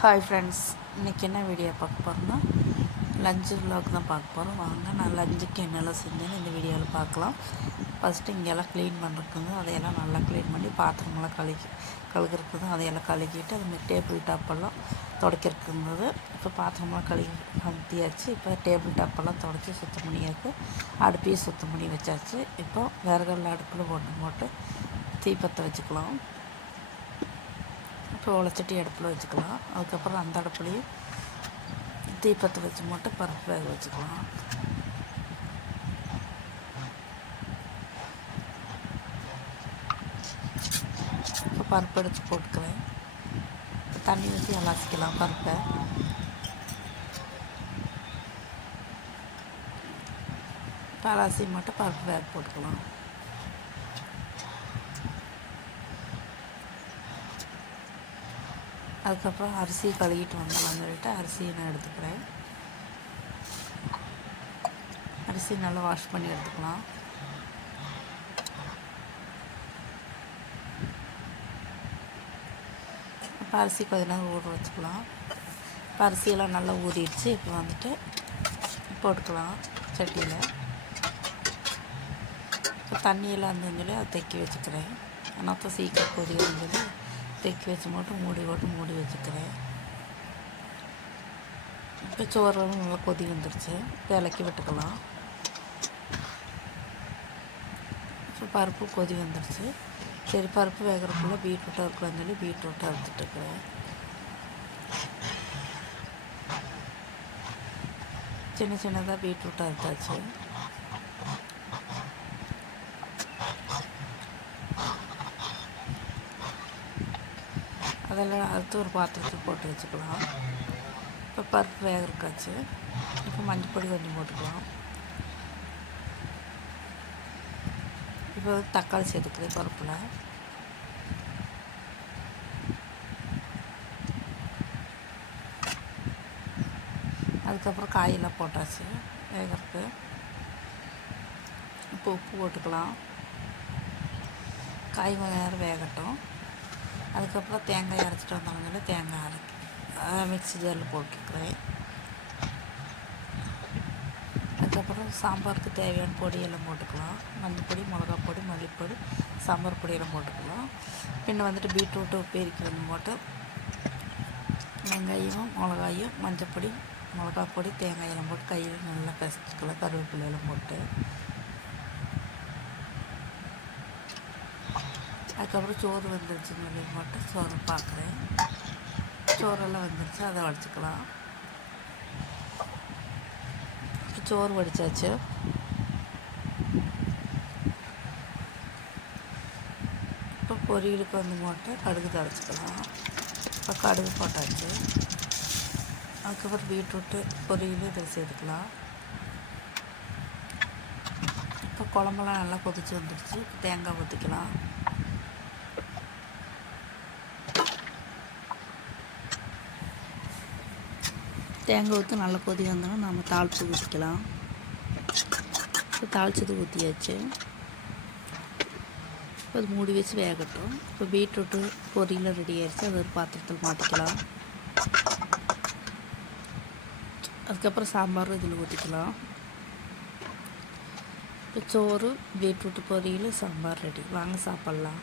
Hi friends, இன்றைக்கி என்ன video பார்க்க போகிறோன்னா லஞ்சு விலாக் தான் பார்க்க போகிறோம். வாங்க, நான் லஞ்சுக்கு என்னெல்லாம் செஞ்சேன்னு இந்த வீடியோவில் பார்க்கலாம். ஃபஸ்ட்டு இங்கெல்லாம் க்ளீன் பண்ணுறதுக்குங்க, அதையெல்லாம் நல்லா க்ளீன் பண்ணி பாத்திரமெல்லாம் கழுகுறதுக்கு அதையெல்லாம் கழுகிட்டு அதுமாதிரி டேபிள் டாப்பெல்லாம் துடைக்கிறதுக்குங்கிறது. இப்போ பாத்திரமெல்லாம் கழுகி கமுத்தியாச்சு. இப்போ டேபிள் டாப்பெல்லாம் துடைச்சி சுத்தம் பண்ணியாச்சு. அடுப்பையும் சுத்தம் பண்ணி வச்சாச்சு. இப்போ விறகெல்லாம் அடுப்பில் போட்டு தீப்பற்ற வச்சுக்கலாம். இப்போ உலச்சட்டி அடுப்பில் வச்சுக்கலாம். அதுக்கப்புறம் அந்த அடுப்புலையும் தீப்பற்ற வச்சு மட்டும் பருப்பு வேக வச்சுக்கலாம். இப்போ பருப்பு எடுத்து போட்டுக்கிறேன். தண்ணி ஊற்றி அலசிக்கலாம். பருப்பை இப்போ அலசி மட்டும் பருப்பு வேக போட்டுக்கலாம். அதுக்கப்புறம் அரிசி கழுவிட்டு வந்தோம்னு சொல்லிட்டு அரிசியை நான் எடுத்துக்கிறேன். அரிசி நல்லா வாஷ் பண்ணி எடுத்துக்கலாம். இப்போ அரிசி கொஞ்ச நேரம் ஊற வச்சுக்கலாம். இப்போ அரிசியெல்லாம் நல்லா ஊறிடுச்சு. இப்போ வந்துட்டு போட்டுக்கலாம் சட்டியில். இப்போ தண்ணியெல்லாம் இருந்துன்னு சொல்லி அதை தைக்கி வச்சுக்கிறேன். ஆனால் தான் சீக்கிரம் கொதி வந்து தைக்கி வச்சு மட்டும் மூடி வச்சுக்கிறேன். இப்போ சோறுலாம் நல்லா கொதி வந்துடுச்சு. இப்போ இலக்கி விட்டுக்கலாம். இப்போ பருப்பு கொதி வந்துடுச்சு. சரி, பருப்பு வேகிறதுக்குள்ளே பீட்ரூட்டாக இருக்கலாம்னு சொல்லி பீட்ரூட்டாக எடுத்துட்டுருக்குறேன். சின்ன சின்னதாக பீட்ரூட்டாக எடுத்தாச்சு. அதெல்லாம் அறுத்து ஒரு பாத்திரத்தில் போட்டு வச்சுக்கலாம். இப்போ பருப்பு வேகிறக்காச்சு. இப்போ மஞ்சள் பொடி கொஞ்சம் போட்டுக்கலாம். இப்போ தக்காளி சேர்த்துக்கிறேன் பருப்பில். அதுக்கப்புறம் காயெல்லாம் போட்டாச்சு வேகிறதுக்கு. இப்போ உப்பு போட்டுக்கலாம். காய் கொஞ்சம் நேரம் வேகட்டும். அதுக்கப்புறம் தேங்காய் அரைச்சிட்டு வந்தாங்கன்னா தேங்காய் மிக்ஸி ஜாரில் போட்டுக்கிறேன். அதுக்கப்புறம் சாம்பாருக்கு தேவையான பொடியெல்லாம் போட்டுக்கலாம். மஞ்சள் பொடி, மிளகா பொடி, மல்லிப்பொடி, சாம்பார் பொடியெல்லாம் போட்டுக்கலாம். பின்ன வந்துட்டு பீட்ரூட்டு பெருக்கி போட்டு வெங்காயம், மிளகாயும், மஞ்சள் பொடி, மிளகா பொடி, தேங்காயெல்லாம் போட்டு கையில் நல்லா பிசைச்சிக்கலாம். கருவேப்பிலையெல்லாம் போட்டு அதுக்கப்புறம் சோறு வந்துருச்சுன்னு சொல்லி போட்டு சோறு பார்க்குறேன். சோறெல்லாம் வந்துருச்சு, அதை வடிச்சுக்கலாம். சோறு வடித்தாச்சு. இப்போ பொரியலுக்கு வந்து போட்டு கடுகு தரைச்சிக்கலாம். இப்போ கடுகு போட்டாச்சு. அதுக்கப்புறம் பீட்ரூட்டு பொரியல் இதில் சேர்த்துக்கலாம். இப்போ குழம்பெல்லாம் நல்லா கொதிச்சு வந்துடுச்சு. இப்போ தேங்காய் ஊற்றிக்கலாம். தேங்காய் ஊற்றி நல்லா கொதி வந்தோன்னா நம்ம தாளித்து ஊற்றிக்கலாம். இப்போ தாளிச்சது ஊற்றியாச்சு. இப்போ அது மூடி வச்சு வேகட்டும். இப்போ பீட்ரூட்டு பொரியல் ரெடி ஆகிடுச்சு. அது ஒரு பாத்திரத்தில் மாற்றிக்கலாம். அதுக்கப்புறம் சாம்பார் இதில் ஊற்றிக்கலாம். இப்போ சோறு, பீட்ரூட்டு பொரியல், சாம்பார் ரெடி. வாங்க சாப்பிட்லாம்.